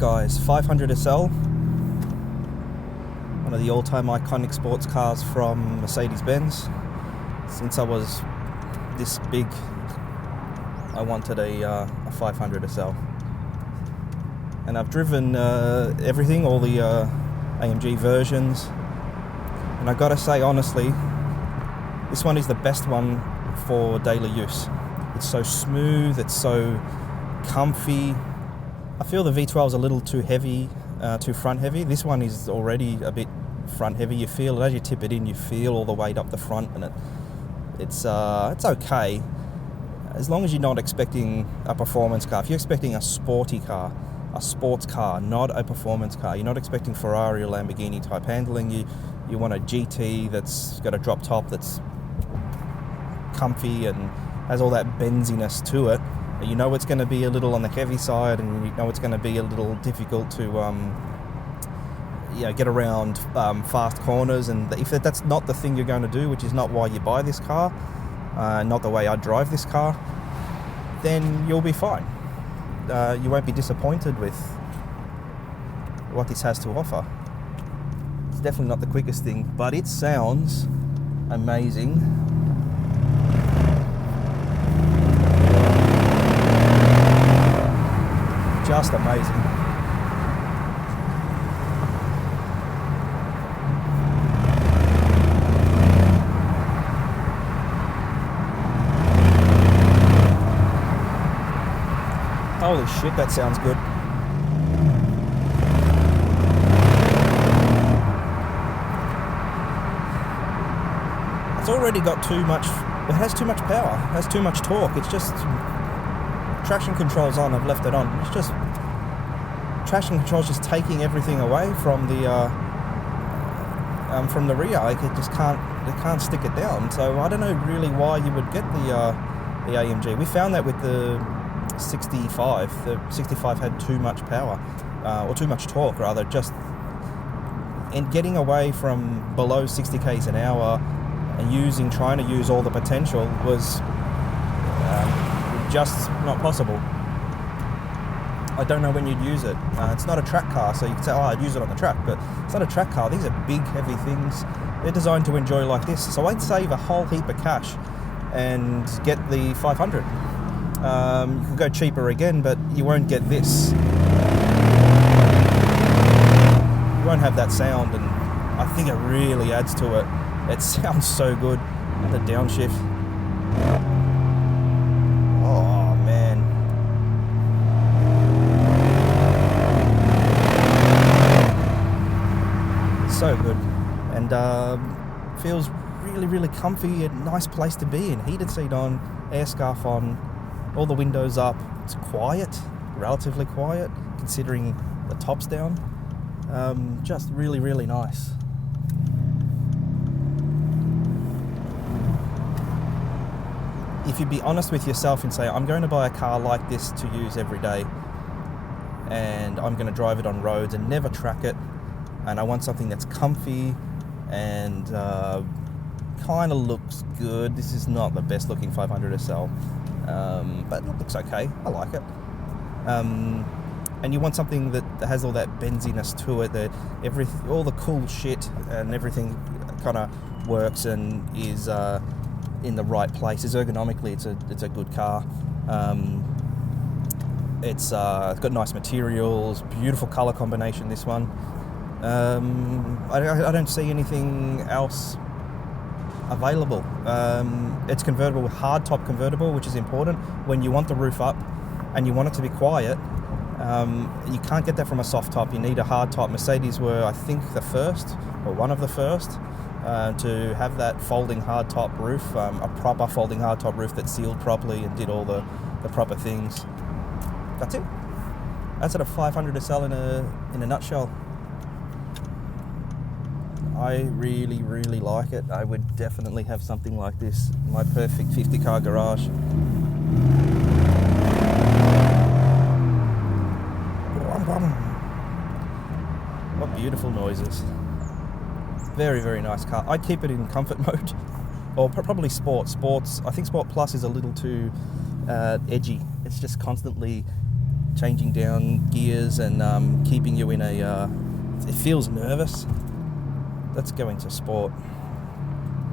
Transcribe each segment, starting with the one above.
Alright guys, 500 SL, one of the all-time iconic sports cars from Mercedes-Benz. Since I was this big, I wanted a 500 SL. And I've driven everything, all the AMG versions. And I gotta say honestly, this one is the best one for daily use. It's so smooth, it's so comfy. I feel the V12 is a little too heavy, too front heavy. This one is already a bit front heavy. You feel it as you tip it in, you feel all the weight up the front, and it's okay. As long as you're not expecting a performance car. If you're expecting a sporty car, a sports car, not a performance car, you're not expecting Ferrari or Lamborghini type handling, you want a GT that's got a drop top that's comfy and has all that benziness to it. You know it's going to be a little on the heavy side, and you know it's going to be a little difficult to get around fast corners. And if that's not the thing you're going to do, which is not why you buy this car, not the way I drive this car, then you'll be fine. You won't be disappointed with what this has to offer. It's definitely not the quickest thing, but it sounds amazing. Just amazing. Holy shit, that sounds good. It's already got too much, it has too much power, it has too much torque. It's just traction control's on, I've left it on. It's just traction control's just taking everything away from the rear. Like it can't stick it down. So I don't know really why you would get the AMG. We found that with the 65. The 65 had too much power, or too much torque rather. Just and getting away from below 60 k's an hour and trying to use all the potential was just not possible. I don't know when you'd use it. It's not a track car, so you can say, oh, I'd use it on the track, but it's not a track car. These are big, heavy things. They're designed to enjoy like this. So I'd save a whole heap of cash and get the 500. You can go cheaper again, but you won't get this. You won't have that sound, and I think it really adds to it. It sounds so good. And the downshift. Oh, man. So good. And feels really, really comfy. A nice place to be in. Heated seat on, air scarf on, all the windows up. It's quiet, relatively quiet, considering the top's down. Just really, really nice. If you'd be honest with yourself and say, I'm going to buy a car like this to use every day, and I'm going to drive it on roads and never track it, and I want something that's comfy and kind of looks good. This is not the best looking 500 SL, but it looks okay. I like it. And you want something that has all that benziness to it, that all the cool shit and everything kind of works and is in the right places. Ergonomically, it's a good car. It's got nice materials, beautiful color combination. This one, I don't see anything else available. It's convertible with hardtop convertible, which is important when you want the roof up and you want it to be quiet. You can't get that from a soft top. You need a hardtop. Mercedes were, I think, the first or one of the first to have that folding hardtop roof, a proper folding hardtop roof that sealed properly and did all the proper things. That's it. That's at a 500 SL in a nutshell. I really, really like it. I would definitely have something like this. My perfect 50 car garage. What beautiful noises. Very, very nice car. I'd keep it in comfort mode, or probably sport. Sports, I think Sport Plus is a little too edgy. It's just constantly changing down gears and keeping you in a, it feels nervous. Let's go into sport.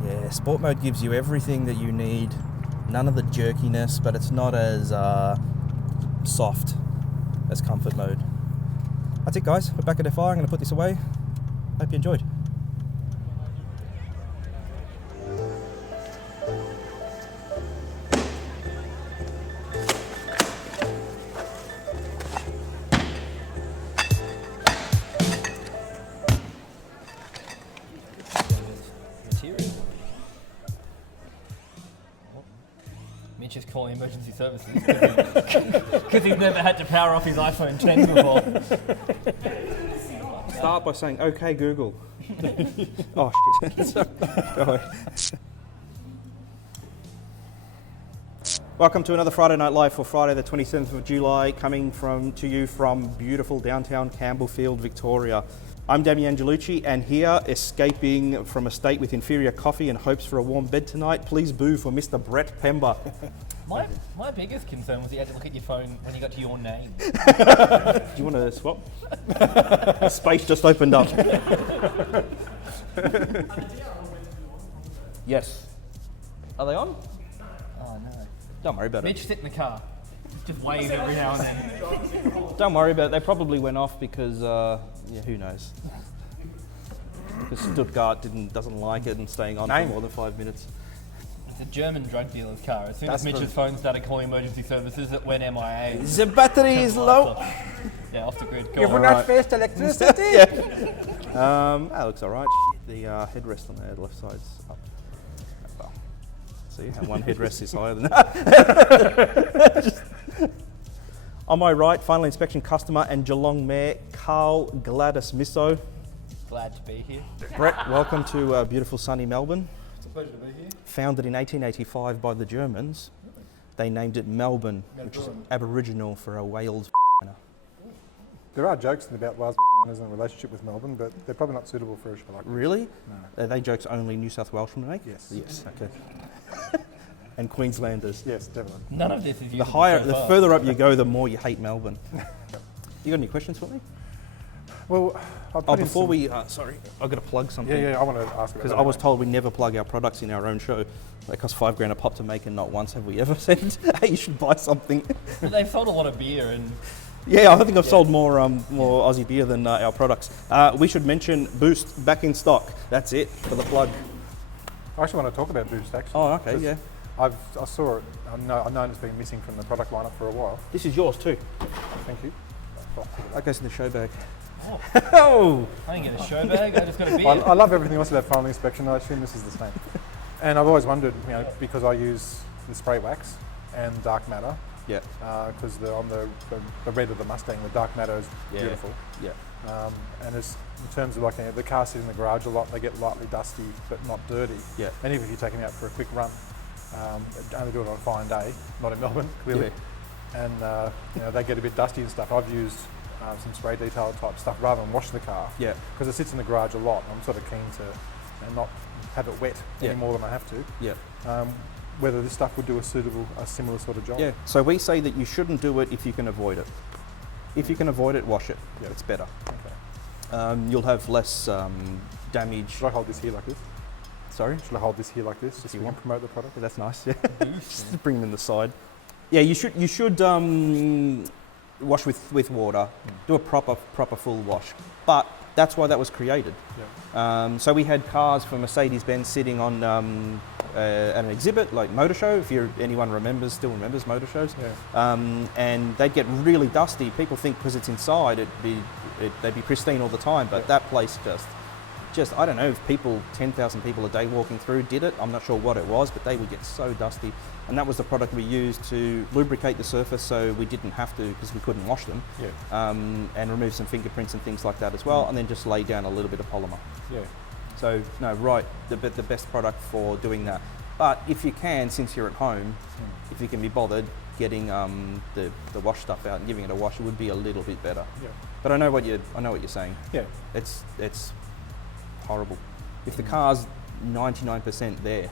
Yeah, sport mode gives you everything that you need. None of the jerkiness, but it's not as soft as comfort mode. That's it, guys. We're back at FI. I'm going to put this away. Hope you enjoyed. Mitch is calling emergency services because he's never had to power off his iPhone 10 before. Start by saying, "Okay, Google." Oh shit! Go away. Welcome to another Friday Night Live for Friday, the 27th of July, coming to you from beautiful downtown Campbellfield, Victoria. I'm Damian, and here, escaping from a state with inferior coffee and hopes for a warm bed tonight, please boo for Mr. Brett Pember. My biggest concern was you had to look at your phone when you got to your name. Do you want to swap? Space just opened up. Yes. Are they on? Oh no. Don't worry about Mitch, sit in the car. Just wave every now and then. it. Don't worry about it. They probably went off because, yeah, who knows? Because Stuttgart doesn't like it and staying on for more than 5 minutes. It's a German drug dealer's car. As soon as Mitch's phone started calling emergency services, it went MIA. The battery is low. Yeah, off the grid. You will not face electricity. Yeah. That looks alright. The headrest on the left side's up. Well, see how one headrest is higher than that. On my right, final inspection customer and Geelong Mayor Karl Gladys Misso. Glad to be here. Brett, welcome to beautiful sunny Melbourne. It's a pleasure to be here. Founded in 1885 by the Germans, they named it Melbourne, which is Aboriginal for a Wales. There are jokes about Wales in a relationship with Melbourne, but they're probably not suitable for a show like this. Really? No. Are they jokes only New South Welshmen make? Yes. Yes, okay. And Queenslanders. Yes, definitely. None of this is useful The further up you go, the more you hate Melbourne. You got any questions for me? Well, Before we, sorry, I've got to plug something. Yeah, I want to ask about that. Because I was told we never plug our products in our own show. They cost $5,000 a pop to make, and not once have we ever said, "Hey, you should buy something." But they've sold a lot of beer and. Yeah, I think I've sold more Aussie beer than our products. We should mention Boost back in stock. That's it for the plug. I actually want to talk about Boost, actually. Oh, okay, yeah. I saw it. I've known it's been missing from the product lineup for a while. This is yours too. Thank you. That goes in the show bag. Oh! I didn't get a show bag, I just got a beer. I love everything else about final inspection. I assume this is the same. And I've always wondered, because I use the spray wax and dark matter. Yeah. Because on the red of the Mustang, the dark matter is beautiful. Yeah. And it's, in terms of the car sit in the garage a lot, they get lightly dusty but not dirty. Yeah. And even if you take them out for a quick run, only do it on a fine day, not in Melbourne, clearly. Yeah. And they get a bit dusty and stuff. I've used some spray detail type stuff rather than wash the car. Yeah. Because it sits in the garage a lot. And I'm sort of keen to not have it wet any more than I have to. Yeah. Whether this stuff would do a similar sort of job. Yeah. So we say that you shouldn't do it if you can avoid it. If you can avoid it, wash it. Yep. It's better. Okay. You'll have less damage. Should I hold this here like this? Sorry? Should I hold this here like this just so you can promote the product? Yeah, that's nice. Yeah. Just bring them in the side. Yeah, you should wash with water. Do a proper full wash. But that's why that was created. Yeah. So we had cars for Mercedes-Benz sitting on at an exhibit like motor show, if anyone still remembers motor shows. Yeah. And they'd get really dusty. People think because it's inside they'd be pristine all the time, but that place just I don't know if 10,000 people a day walking through did it. I'm not sure what it was, but they would get so dusty. And that was the product we used to lubricate the surface so we didn't have to, because we couldn't wash them. Yeah. And remove some fingerprints and things like that as well, and then just lay down a little bit of polymer. Yeah. So, no, the best product for doing that. But if you can, since you're at home, if you can be bothered getting the wash stuff out and giving it a wash, it would be a little bit better. Yeah. But I know what you're saying. Yeah. It's horrible. If the car's 99% there,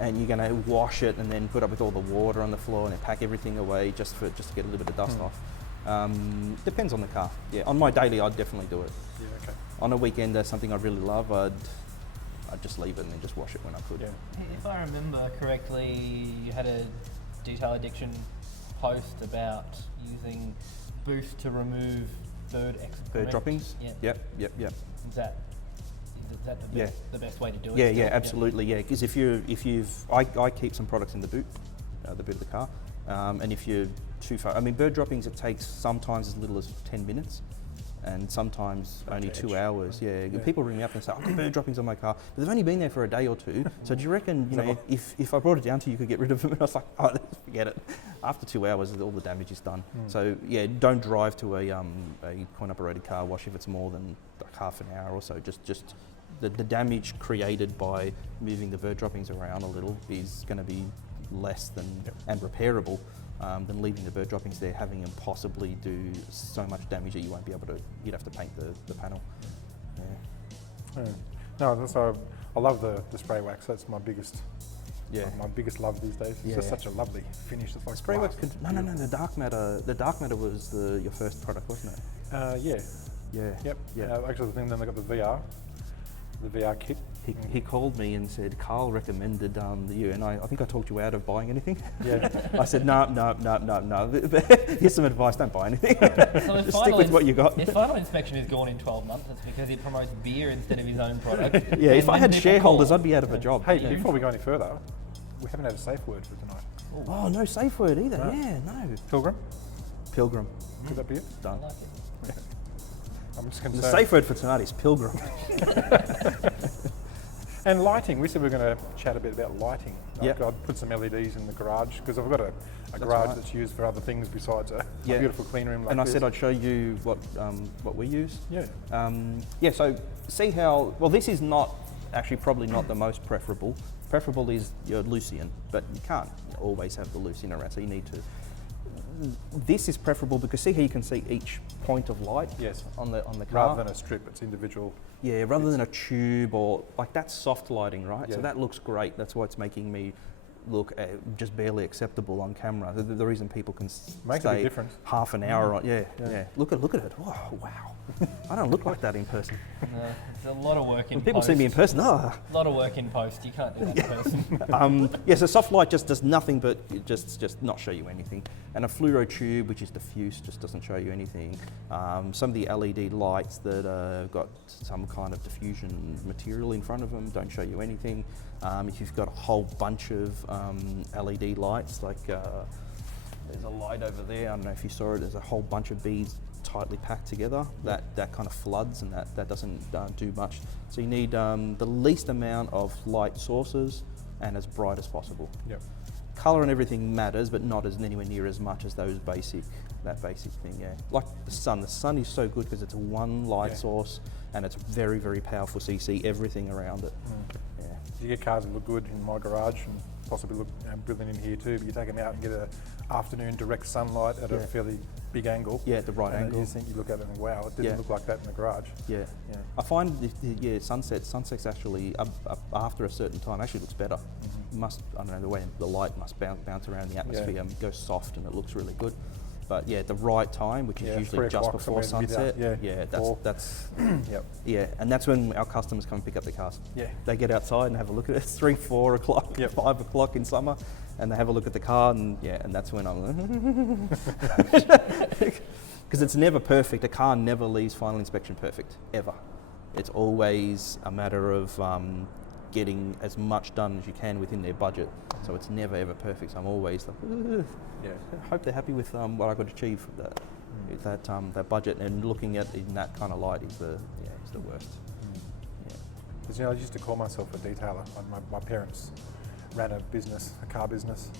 and you're going to wash it and then put up with all the water on the floor and then pack everything away just to get a little bit of dust off. Depends on the car. Yeah, on my daily, I'd definitely do it. Yeah, okay. On a weekend, there's something I really love, I'd just leave it and then just wash it when I could. Yeah. If I remember correctly, you had a detail addiction post about using boost to remove bird excrement. Bird droppings? Yeah. Yep. Is that the best way to do it? Yeah, still? absolutely, yeah. Because I keep some products in the boot of the car, and if you're too far, I mean, bird droppings, it takes sometimes as little as 10 minutes, and sometimes only 2 hours. Yeah. People ring me up and say, "I've got bird droppings on my car," but they've only been there for a day or two. So do you reckon, if I brought it down to you, you could get rid of them? And I was like, "Oh, forget it." After 2 hours, all the damage is done. So yeah, don't drive to a coin-operated car wash if it's more than like half an hour or so. Just the damage created by moving the bird droppings around a little is going to be less than and repairable than leaving the bird droppings there, having them possibly do so much damage that you won't be able to. You'd have to paint the panel. Yeah. No, so I love the spray wax. That's my biggest. Yeah. My biggest love these days. It's just such a lovely finish. It's like spray wax. No. The dark matter. The dark matter was your first product, wasn't it? Yeah. Yeah. Yep. Yeah. Actually, then they got the VR kit. He called me and said, Karl recommended you, and I think I talked you out of buying anything. Yeah. I said, no. Here's some advice, don't buy anything. So just stick with what you got. If final inspection is gone in 12 months, it's because he promotes beer instead of his own product. Yeah, if I had shareholders, I'd be out of a job. Hey, before we go any further, we haven't had a safe word for tonight. Oh, no safe word either. No. Yeah, no. Pilgrim. Could that be it? Done. I like it. I'm just going The to say. safe word for tonight is pilgrim. And lighting. We said we were going to chat a bit about lighting. Yep. I'd put some LEDs in the garage because I've got a garage right. that's used for other things besides a beautiful clean room like and I this. said I'd show you what we use. Yeah. So see how, well, this is not, actually probably not the most preferable. Preferable is your Lucian, but you can't always have the Lucian around, so you need to. This is preferable because see how you can see each point of light on the car? Rather than a strip, it's individual. Yeah, rather than a tube or, like that's soft lighting, right? Yeah. So that looks great. That's why it's making me look just barely acceptable on camera. The reason people can Makes a big stay difference. half an hour on, yeah. Look at it. Whoa, wow. I don't look like that in person. No, it's a lot of work in When people post. see me in person, A lot of work in post. You can't do that in person. so soft light just does nothing but just not show you anything. And a fluoro tube, which is diffuse, just doesn't show you anything. Some of the LED lights that got some kind of diffusion material in front of them don't show you anything. If you've got a whole bunch of LED lights, like there's a light over there, I don't know if you saw it, there's a whole bunch of beads tightly packed together, that kind of floods and that doesn't do much. So you need the least amount of light sources and as bright as possible. Yep. Colour and everything matters, but not as anywhere near as much as that basic thing, yeah. Like the sun is so good because it's one light source and it's very, very powerful, so you see everything around it. Yeah. You get cars that look good in my garage and possibly look brilliant in here too, but you take them out and get an afternoon direct sunlight at a fairly big angle. Yeah, at the right angle. You look at it and wow, it didn't look like that in the garage. Yeah. I find sunsets actually after a certain time actually looks better. I don't know, the way the light must bounce around the atmosphere and go soft and it looks really good. But yeah, at the right time, which is usually just before sunset. That's and that's when our customers come and pick up their cars. Yeah. They get outside and have a look at it. It's 3, 4 o'clock, 5 o'clock in summer, and they have a look at the car, and that's when I'm because it's never perfect. A car never leaves final inspection perfect, ever. It's always a matter of getting as much done as you can within their budget. So it's never ever perfect. So I'm always like, I hope they're happy with what I could achieve that budget. And looking at it in that kind of light is the worst. Because I used to call myself a detailer. My parents ran a car business,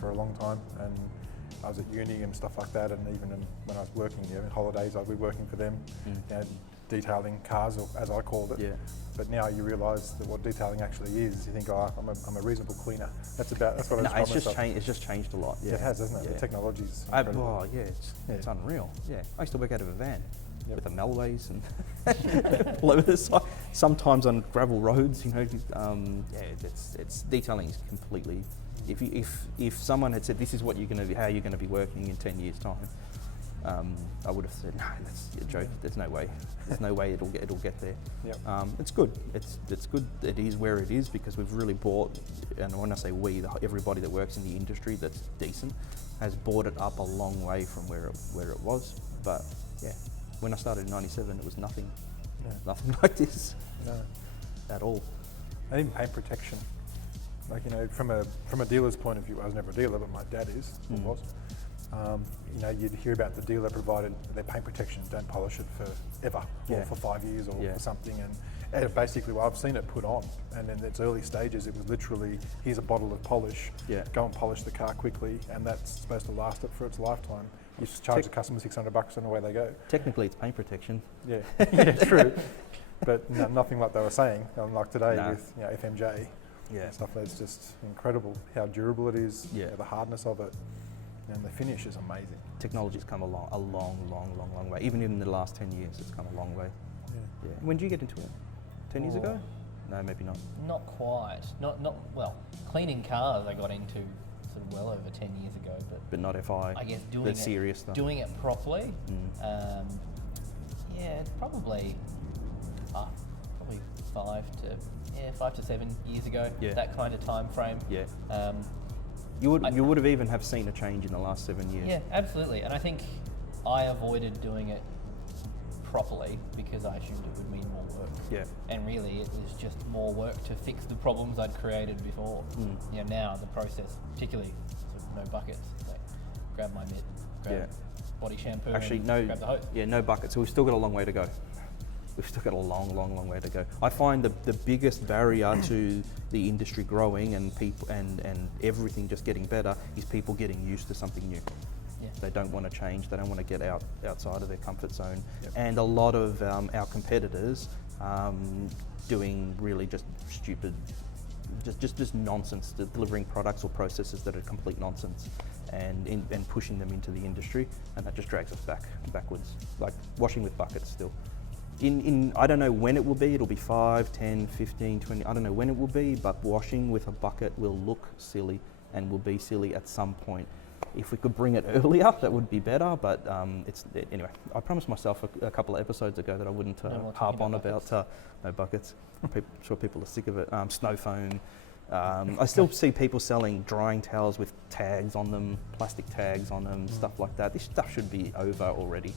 for a long time, and I was at uni and stuff like that. And even when I was working, in holidays, I'd be working for them, detailing cars, or as I called it. Yeah. But now you realise that what detailing actually is. You think, I'm a reasonable cleaner. That's what I was myself. It's just changed a lot. Yeah. It has, hasn't it? Yeah. The technology's incredible. It's unreal. Yeah, I used to work out of a van with the Melways and all over the side. Sometimes on gravel roads, it's detailing is completely. If someone had said this is what you're going to be, how you're going to be working in 10 years' time, I would have said, no, that's a joke. There's no way. There's no way it'll get there. Yep. It's good. It's good. It is where it is because we've really bought, and when I say we, everybody that works in the industry that's decent has brought it up a long way from where it was. But yeah, when I started in '97, it was nothing like this at all. And even paint protection. Like, from a dealer's point of view, I was never a dealer, but my dad is, or was. You'd hear about the dealer provided their paint protection, don't polish it forever, or for 5 years, or for something. And basically, I've seen it put on, and in its early stages, it was literally, here's a bottle of polish, go and polish the car quickly, and that's supposed to last it for its lifetime. You just charge the customer $600 and away they go. Technically, it's paint protection. Yeah, true. But nothing like they were saying, like today with FMJ. Stuff that's just incredible how durable it is, the hardness of it, and the finish is amazing. Technology's come a long way. Even in the last 10 years, it's come a long way. Yeah. When did you get into it? 10 years ago? No, maybe not. Not quite. Well, cleaning cars I got into sort of well over 10 years ago, but not FI. I guess serious stuff. Doing it properly. Probably 5 to 7 years ago. That kind of time frame. You would have even have seen a change in the last 7 years. Yeah, absolutely. And I think I avoided doing it properly because I assumed it would mean more work. And really, it was just more work to fix the problems I'd created before. Now the process, particularly sort of no buckets, like grab my mitt, grab body shampoo, grab the hose. No buckets. So we've still got a long way to go. We've still got a long way to go. I find the biggest barrier to the industry growing and people and everything just getting better is people getting used to something new. They don't want to change. They don't want to get outside of their comfort zone. And a lot of our competitors doing really just stupid, just nonsense, delivering products or processes that are complete nonsense, and pushing them into the industry, and that just drags us backwards. Like washing with buckets still. I don't know when it will be, it'll be 5, 10, 15, 20, I don't know when it will be, but washing with a bucket will look silly and will be silly at some point. If we could bring it earlier, that would be better, but anyway, I promised myself a couple of episodes ago that I wouldn't harp on about no buckets. I'm sure people are sick of it. Snow phone. I still see people selling drying towels with tags on them, plastic tags on them, stuff like that. This stuff should be over already.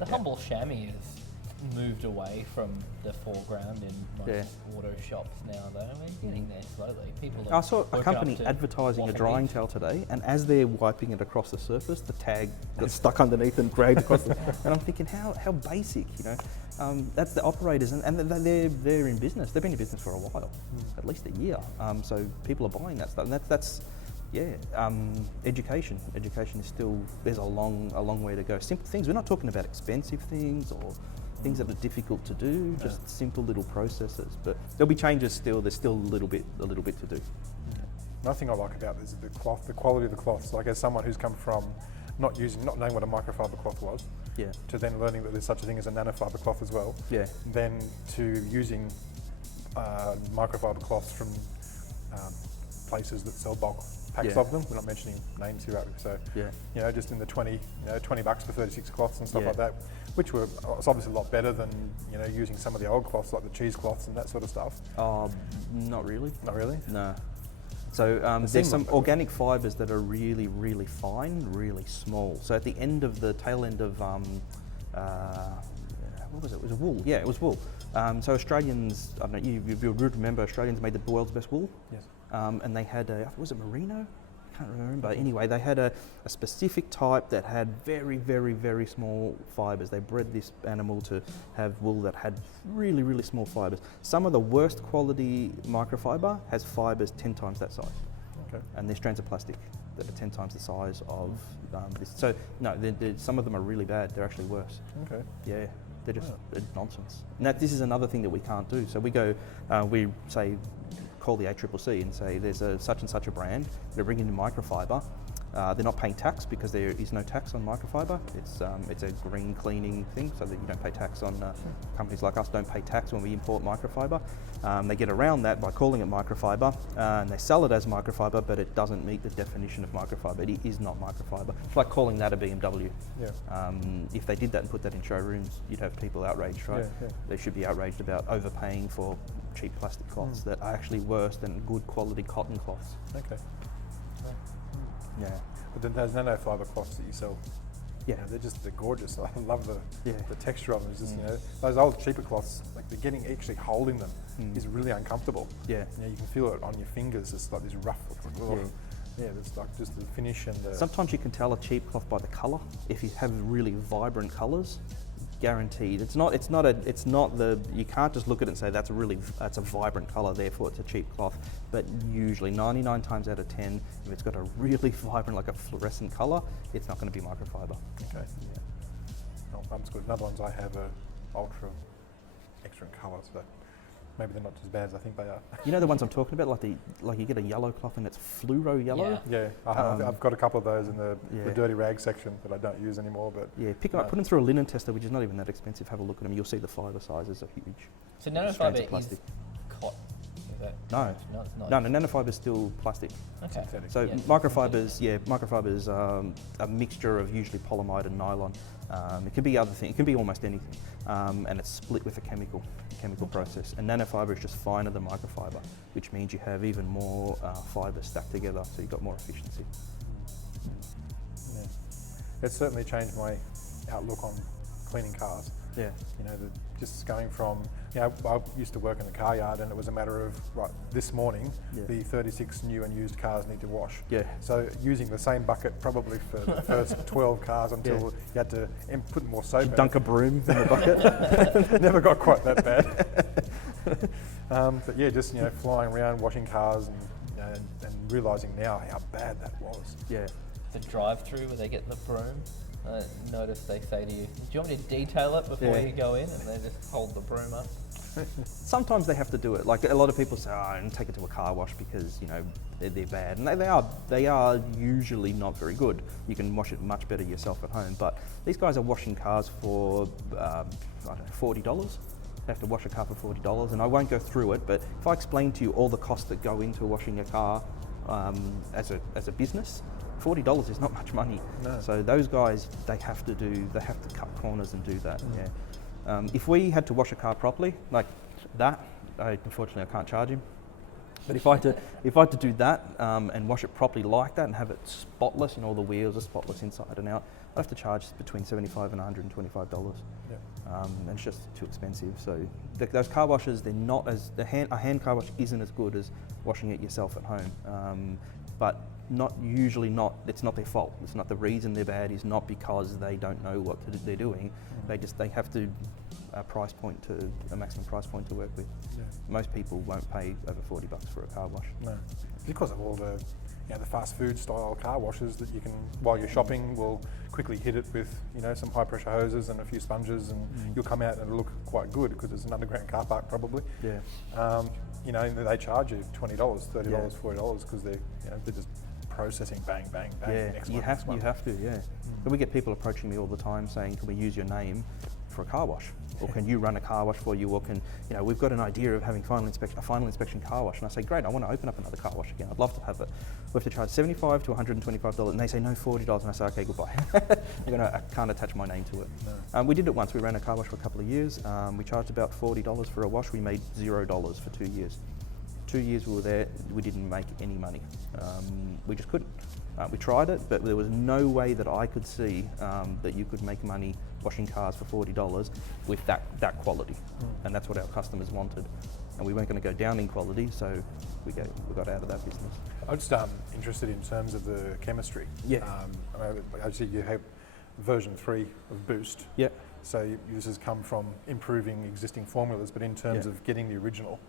The humble chamois has moved away from the foreground in most auto shops now, though. Getting there slowly. I saw a company advertising a drying towel today, and as they're wiping it across the surface, the tag got stuck underneath and dragged across and I'm thinking, how basic, that's the operators, and they're in business. They've been in business for a while, at least a year. So people are buying that stuff, and that's education. Education is still, there's a long way to go. Simple things. We're not talking about expensive things or things that are difficult to do, just simple little processes. But there'll be changes still. There's still a little bit to do. Another thing I like about this is the cloth, the quality of the cloths. Like as someone who's come from not knowing what a microfibre cloth was, to then learning that there's such a thing as a NanoFibre cloth as well, then to using microfibre cloths from places that sell bulk packs of them. We're not mentioning names here, so just in the $20 for 36 cloths and stuff like that, which it's obviously a lot better than using some of the old cloths like the cheesecloths and that sort of stuff. Not really. Not really? No. So there's some organic fibres that are really, really fine, really small. So at the tail end of what was it? It was wool. Yeah, it was wool. So Australians, I don't know, you would remember Australians made the world's best wool. Yes. And they had was it merino? I can't remember. Anyway, they had a specific type that had very, very, very small fibres. They bred this animal to have wool that had really, really small fibres. Some of the worst quality microfibre has fibres 10 times that size. Okay. And they're strands of plastic that are 10 times the size of this. So no, some of them are really bad. They're actually worse. Okay. Yeah. They're just nonsense. And this is another thing that we can't do. So we go, we say, call the ACCC and say there's such and such a brand, they're bringing in microfibre, They're not paying tax because there is no tax on microfibre. It's a green cleaning thing, so that you don't pay tax on, companies like us don't pay tax when we import microfibre. They get around that by calling it microfibre, and they sell it as microfibre, but it doesn't meet the definition of microfibre. It is not microfibre. It's like calling that a BMW. Yeah. If they did that and put that in showrooms, you'd have people outraged, right? Yeah. They should be outraged about overpaying for cheap plastic cloths that are actually worse than good quality cotton cloths. Okay. Yeah. But then those NanoFibre cloths that you sell, yeah, they're gorgeous. I love the texture of them. It's just those old cheaper cloths, like actually holding them is really uncomfortable. Yeah. You can feel it on your fingers. It's like this rough. It's like just the finish and the. Sometimes you can tell a cheap cloth by the colour. If you have really vibrant colours, guaranteed. You can't just look at it and say that's a vibrant colour, therefore it's a cheap cloth. But usually 99 times out of 10, if it's got a really vibrant, like a fluorescent colour, it's not going to be microfibre. Okay. Yeah. No, that's good. Another ones I have are ultra extra in colour, so maybe they're not as bad as I think they are. You know the ones I'm talking about, like you get a yellow cloth and it's fluoro yellow? Yeah, I've got a couple of those in the dirty rag section that I don't use anymore. But yeah, pick them up, put them through a linen tester, which is not even that expensive. Have a look at them. You'll see the fibre sizes are huge. So NanoFibre is cotton? No, it's not. No, NanoFibre is still plastic. Okay. Synthetic. So microfibres, a mixture of usually polyamide and nylon. It can be other things. It can be almost anything, and it's split with a chemical process. And NanoFibre is just finer than microfibre, which means you have even more fibres stacked together, so you've got more efficiency. Yeah. It's certainly changed my outlook on cleaning cars. Yeah. Just going from, I used to work in the car yard, and it was a matter of, this morning, the 36 new and used cars need to wash. Yeah. So using the same bucket probably for the first 12 cars until you had to put more soap in. Dunk a broom in the bucket. Never got quite that bad. But yeah, just flying around, washing cars, and realising now how bad that was. Yeah. The drive-through where they get the broom. Notice they say to you, do you want me to detail it before you go in? And they just hold the broom up. Sometimes they have to do it. Like a lot of people say, and take it to a car wash because they're bad, and they are usually not very good. You can wash it much better yourself at home. But these guys are washing cars for $40. They have to wash a car for $40, and I won't go through it. But if I explain to you all the costs that go into washing a car as a business, $40 is not much money. No. So those guys, they have to cut corners and do that. If we had to wash a car properly, like that, unfortunately I can't charge him. But if I had to do that and wash it properly like that and have it spotless, all the wheels are spotless inside and out, I'd have to charge between $75 and $125. And it's just too expensive. So those car washes, they're not as a hand car wash isn't as good as washing it yourself at home. But it's not their fault. It's not the reason they're bad is not because they don't know what they're doing. They have to a maximum price point to work with. Most people won't pay over $40 for a car wash. No, because of all the fast food style car washes that you can, while you're shopping, will quickly hit it with some high pressure hoses and a few sponges, and you'll come out and it'll look quite good because it's an underground car park probably. Yeah. They charge you $20, $30, $40 because they're just processing bang, bang, bang. Yeah, you have to. Yeah. But we get people approaching me all the time saying, "Can we use your name for a car wash? Or can you run a car wash for you? Or can we've got an idea of having a final inspection car wash." And I say, "Great, I want to open up another car wash again. I'd love to have it. We have to charge $75 to $125." And they say, "No, $40." And I say, "Okay, goodbye. I can't attach my name to it." No. We did it once. We ran a car wash for a couple of years. We charged about $40 for a wash. We made $0 for 2 years. 2 years we were there, we didn't make any money. We just couldn't. We tried it, but there was no way that I could see that you could make money washing cars for $40 with that quality. And that's what our customers wanted. And we weren't going to go down in quality, so we got out of that business. I'm just interested in terms of the chemistry. Yeah. I see you have version 3 of Boost. Yeah. So this has come from improving existing formulas, but in terms of getting the original,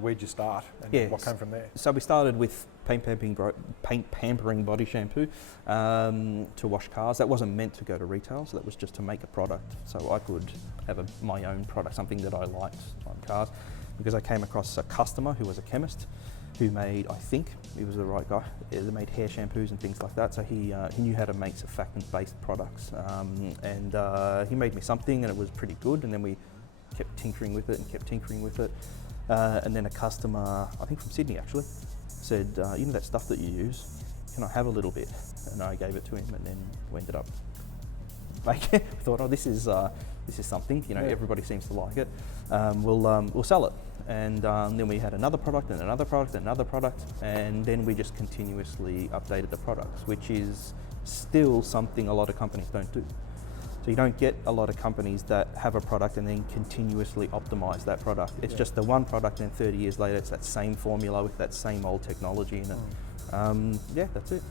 where'd you start and what came from there? So we started with paint pampering body shampoo to wash cars. That wasn't meant to go to retail, so that was just to make a product so I could have my own product, something that I liked on cars, because I came across a customer who was a chemist who made, I think he was the right guy, they made hair shampoos and things like that, so he knew how to make surfactant-based products, and he made me something and it was pretty good, and then we kept tinkering with it and kept tinkering with it, and then a customer, I think from Sydney actually, said, you know that stuff that you use, can I have a little bit? And I gave it to him, and then we ended up making it. We thought, oh, this is something, you know, everybody seems to like it, we'll sell it. And then we had another product and another product and another product, and then we just continuously updated the products, which is still something a lot of companies don't do. So you don't get a lot of companies that have a product and then continuously optimize that product. It's just the one product, and 30 years later it's that same formula with that same old technology in it. Yeah, that's it.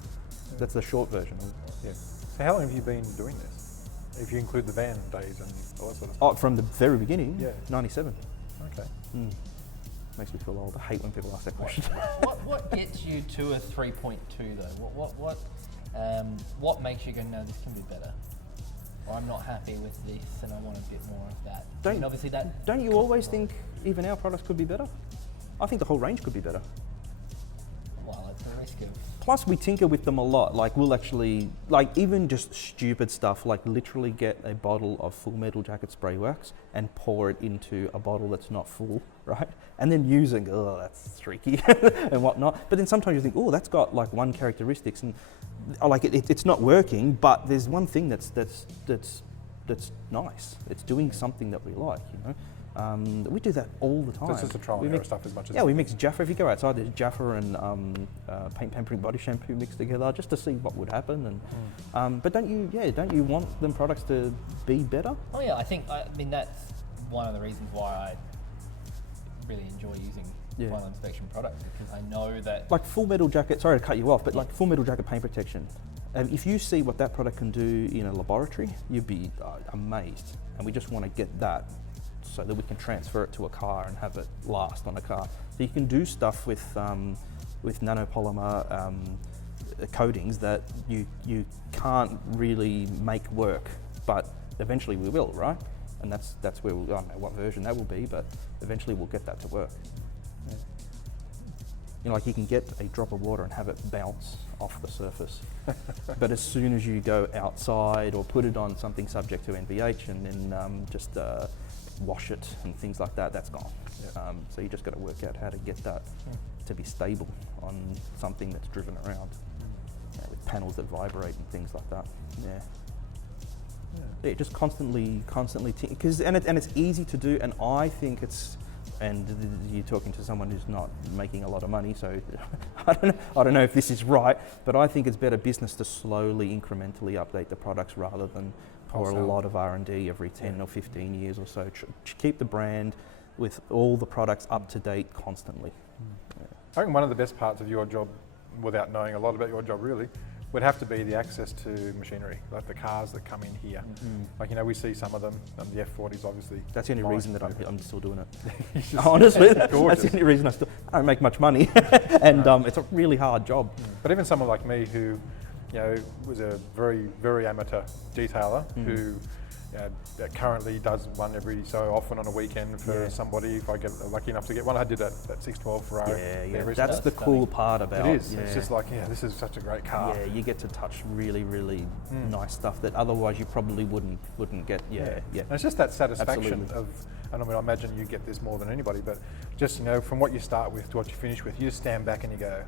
That's the short version. Yeah. So how long have you been doing this? If you include the van days and all that sort of stuff? Oh, from the very beginning? Yeah. 97. Okay. Makes me feel old. I hate when people ask that question. What gets you to a 3.2 though? What makes you go, no, this can be better? Or I'm not happy with this and I want a bit more of that. Don't you always think even our products could be better? I think the whole range could be better. Well, it's a risk of... Plus we tinker with them a lot. Like we'll actually, like even just stupid stuff, like literally get a bottle of Full Metal Jacket spray wax and pour it into a bottle that's not full, right? And then using, oh, that's streaky and whatnot. But then sometimes you think, oh, that's got like one characteristics, and like it's not working, but there's one thing that's nice. It's doing something that we like, you know. We do that all the time. So it's just the trial and error stuff as much as... Yeah, we mix Jaffa. If you go outside, there's Jaffa and paint pampering body shampoo mixed together just to see what would happen. And but don't you want them products to be better? Oh yeah, I mean that's one of the reasons why I really enjoy using final inspection products, because I know that... Like Full Metal Jacket, sorry to cut you off, but like Full Metal Jacket paint protection, if you see what that product can do in a laboratory, you'd be amazed. And we just want to get that so that we can transfer it to a car and have it last on a car. So you can do stuff with nanopolymer coatings that you can't really make work, but eventually we will, right? And that's where I don't know what version that will be, but eventually we'll get that to work. Yeah. You know, like you can get a drop of water and have it bounce off the surface. But as soon as you go outside or put it on something subject to NVH and then just wash it and things like that, that's gone. Yeah. So you just got to work out how to get that to be stable on something that's driven around with panels that vibrate and things like that. Yeah, just constantly, because and it's easy to do, and I think it's. And you're talking to someone who's not making a lot of money, so I don't know if this is right, but I think it's better business to slowly, incrementally update the products rather than pour a lot of R&D every 10 or 15 years or so. Keep the brand with all the products up to date constantly. Yeah. I think one of the best parts of your job, without knowing a lot about your job really, would have to be the access to machinery, like the cars that come in here. Like, you know, we see some of them, the F40s obviously. That's the only reason that I'm still doing it. Honestly, that's the only reason I don't make much money. And it's a really hard job. But even someone like me who, you know, was a very, very amateur detailer who currently does one every so often on a weekend for somebody, if I get lucky enough to get one. I did that 612 Ferrari. Yeah, that's the cool part about it. It is. It's just like, this is such a great car. Yeah, you get to touch really, really nice stuff that otherwise you probably wouldn't get. Yeah. And it's just that satisfaction of, and I mean, I imagine you get this more than anybody, but just, you know, from what you start with to what you finish with, you just stand back and you go,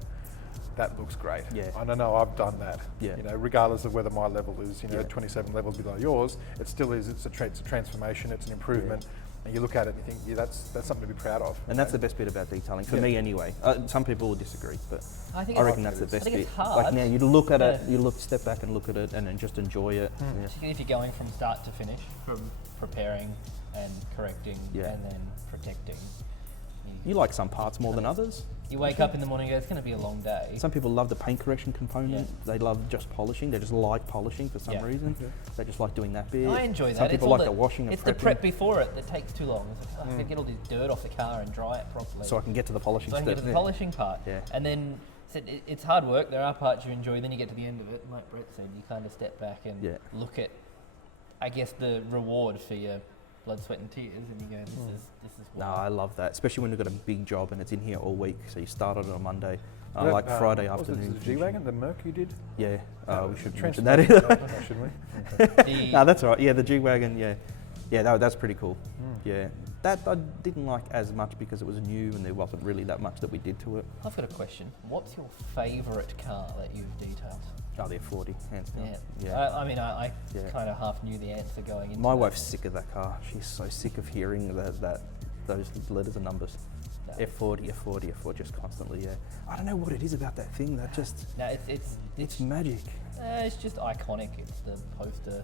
that looks great. Yeah. I don't know, I've done that. Yeah. You know, regardless of whether my level is, 27 levels below yours, it still is. It's a transformation. It's an improvement. And you look at it and you think, that's something to be proud of. And that's the best bit about detailing for me, anyway. Some people will disagree, but I reckon that's the best bit. It's hard. Like now, you look at it, step back and look at it, and then just enjoy it. Particularly if you're going from start to finish, from preparing and correcting and then protecting. You like some parts more than others. You wake up in the morning and go, it's going to be a long day. Some people love the paint correction component. They love just polishing. They just like polishing for some reason. They just like doing that bit. I enjoy that. Some people like the washing and It's prepping. the prep before it that takes too long. It's like, I can get all this dirt off the car and dry it properly. So I can get to the polishing So I can get to the polishing part. Yeah. And then it's hard work. There are parts you enjoy. Then you get to the end of it. And like Brett said, you kind of step back and look at, I guess, the reward for your blood, sweat and tears, and you go, this is why. No, I love that, especially when you've got a big job and it's in here all week. So you start on it on Monday, like Friday afternoon. Was it the G-Wagon, the Merc you did? Yeah, we should mention that, that. shouldn't we? Okay. No, that's all right. Yeah, the G-Wagon, that's pretty cool. Yeah, that I didn't like as much because it was new and there wasn't really that much that we did to it. I've got a question. What's your favourite car that you've detailed? Oh, they're 40, hands down. Yeah. I kind of half knew the answer going into My wife's sick of that car. She's so sick of hearing those letters and numbers. No. F40, F40, F40, just constantly, yeah. I don't know what it is about that thing that just... No, it's magic. It's just iconic. It's the poster,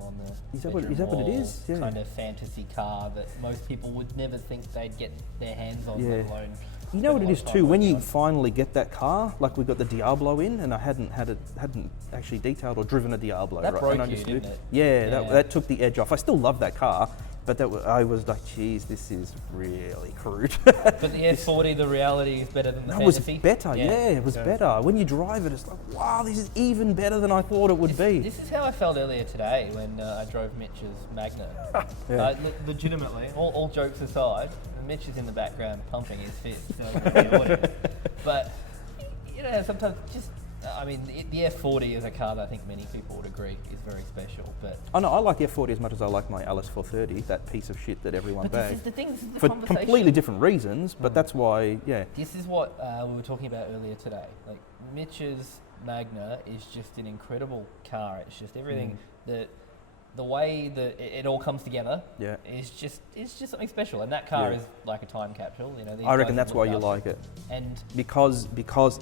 on the... Is that what it is? Yeah. Kind of fantasy car that most people would never think they'd get their hands on, let alone... You know what it is too, when you finally get that car, like we got the Diablo in, and I hadn't actually detailed or driven a Diablo. That right? broke you, didn't it? Yeah, that took the edge off. I still love that car, but I was like, geez, this is really crude. But the F40, the reality is better than the fantasy? It was better, it was better. When you drive it, it's like, wow, this is even better than I thought it would be. This is how I felt earlier today when I drove Mitch's Magna. Legitimately, all jokes aside, Mitch is in the background pumping his fist. But, sometimes the F40 is a car that I think many people would agree is very special. But I like the F40 as much as I like my LS430, that piece of shit that everyone bagged. This is the for completely different reasons, but that's why, This is what we were talking about earlier today. Like, Mitch's Magna is just an incredible car. It's just everything that... The way that it all comes together is just something special, and that car is like a time capsule. I reckon that's why you like it, and because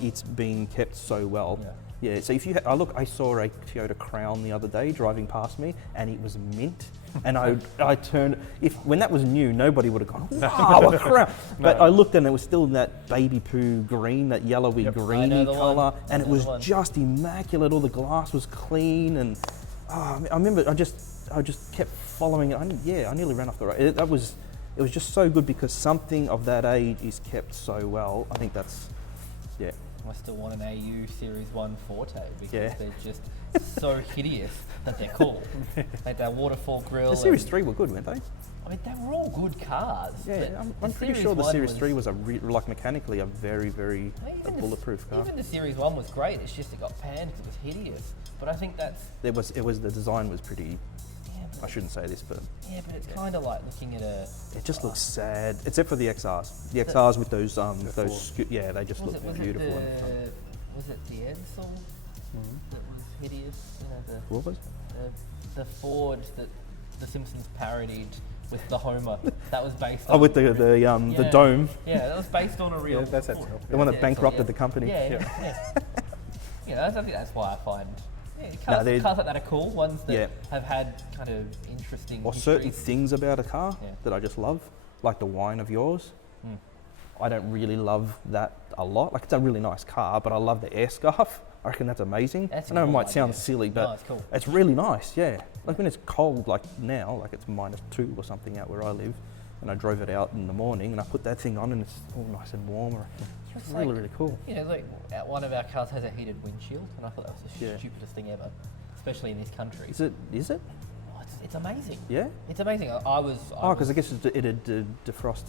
it's been kept so well. Yeah. So if you, I saw a Toyota Crown the other day driving past me, and it was mint. And I turned. When that was new, nobody would have gone, wow, a Crown. But I looked and it was still in that baby poo green, that yellowy greeny colour, and it was just immaculate. All the glass was clean and. I remember I just kept following it. I nearly ran off the road. It was just so good because something of that age is kept so well. I think that's, I still want an AU Series 1 Forte because they're just so hideous that they're cool. Like that waterfall grille. The Series 3 were good, weren't they? I mean, they were all good cars. Yeah, I'm pretty sure the Series 3 was mechanically a very, very bulletproof car. Even the Series 1 was great. It's just it got panned because it was hideous. But I think that's... the design was pretty... I shouldn't say this, but... Yeah, but it's kind of like looking at a... It just looks sad, except for the XRs. The XRs with those they just look beautiful. Was it the Edsel that was hideous? What was? The Ford that the Simpsons parodied with the Homer. That was based on... Oh, with the dome. Yeah, that was based on a real... Yeah, that's Ford. The one that bankrupted the company. Yeah. I think that's why I find... cars like that are cool, ones that have had kind of interesting or certain things about a car that I just love, like the wine of yours. I don't really love that a lot. Like, it's a really nice car, but I love the air scarf. I reckon that's amazing. I know it might sound silly, but it's cool. It's really nice, Like when it's cold, like now, like it's -2 or something out where I live, and I drove it out in the morning and I put that thing on and it's all nice and warm. It's really, really cool. Like one of our cars has a heated windshield, and I thought that was the stupidest thing ever, especially in this country. Is it? Oh, it's amazing. Yeah? It's amazing. Because I guess it'd defrost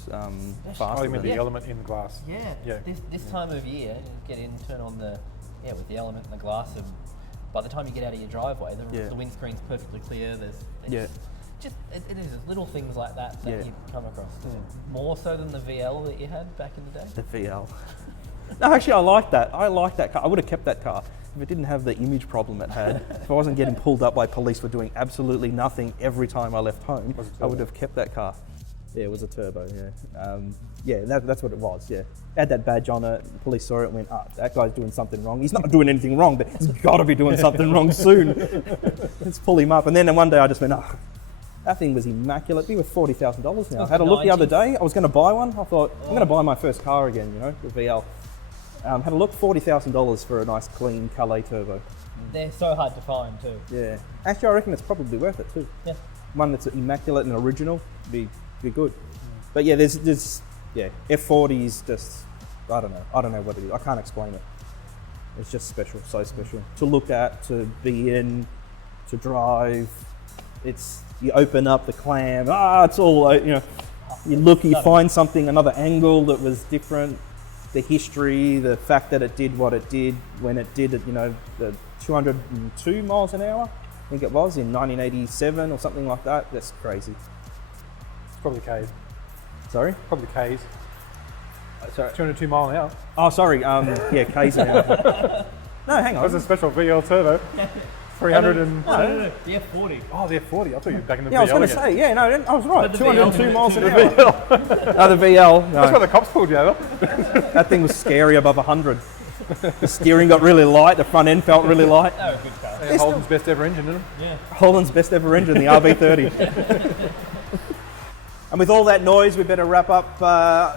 faster. Oh, you mean the element in the glass? Yeah. This time of year, you get in, turn on with the element in the glass, and by the time you get out of your driveway, the windscreen's perfectly clear. It is little things like that you come across. More so than the VL that you had back in the day? The VL. No, actually, I like that. I like that car. I would have kept that car if it didn't have the image problem it had. If I wasn't getting pulled up by police for doing absolutely nothing every time I left home, I would have kept that car. Yeah, it was a turbo, that's what it was, It had that badge on it, the police saw it and went, that guy's doing something wrong. He's not doing anything wrong, but he's got to be doing something wrong soon. Let's pull him up. And then one day I just went, that thing was immaculate. It'd be worth $40,000 now. I had a look the other day. I was going to buy one. I thought, I'm going to buy my first car again, the VL. Had a look, $40,000 for a nice clean Calais turbo. They're so hard to find too. Yeah. Actually, I reckon it's probably worth it too. Yeah. One that's immaculate and original be good. But there's F40s just, I don't know what it is. I can't explain it. It's just special, so special. To look at, to be in, to drive. It's You open up the clam, it's all, you know, you look, you find something, another angle that was different, the history, the fact that it did what it did when it did, you know, the 202 miles an hour, I think it was, in 1987 or something like that. That's crazy. It's probably K's. Sorry? Probably K's. Sorry. 202 mile an hour. Oh, sorry. Yeah, K's an hour. No, hang on. That's a special VL turbo. 300 and... No, the F40. Oh, the F40. I thought you were back in the VL. Yeah, I was going to say, yeah, no, I was right. 202 miles an hour. VL. No, the VL. No. That's why the cops pulled you over. That thing was scary above 100. The steering got really light, the front end felt really light. Oh, good car. Yeah, Holden's best ever engine, isn't it? Yeah. Holden's best ever engine, the RB30. And with all that noise, we better wrap up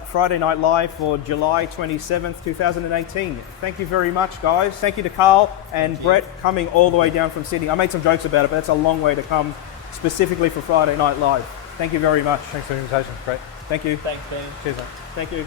Friday Night Live for July 27th, 2018. Thank you very much, guys. Thank you to Karl and Brett coming all the way down from Sydney. I made some jokes about it, but that's a long way to come specifically for Friday Night Live. Thank you very much. Thanks for the invitation. Great. Thank you. Thanks, Ben. Cheers, mate. Thank you.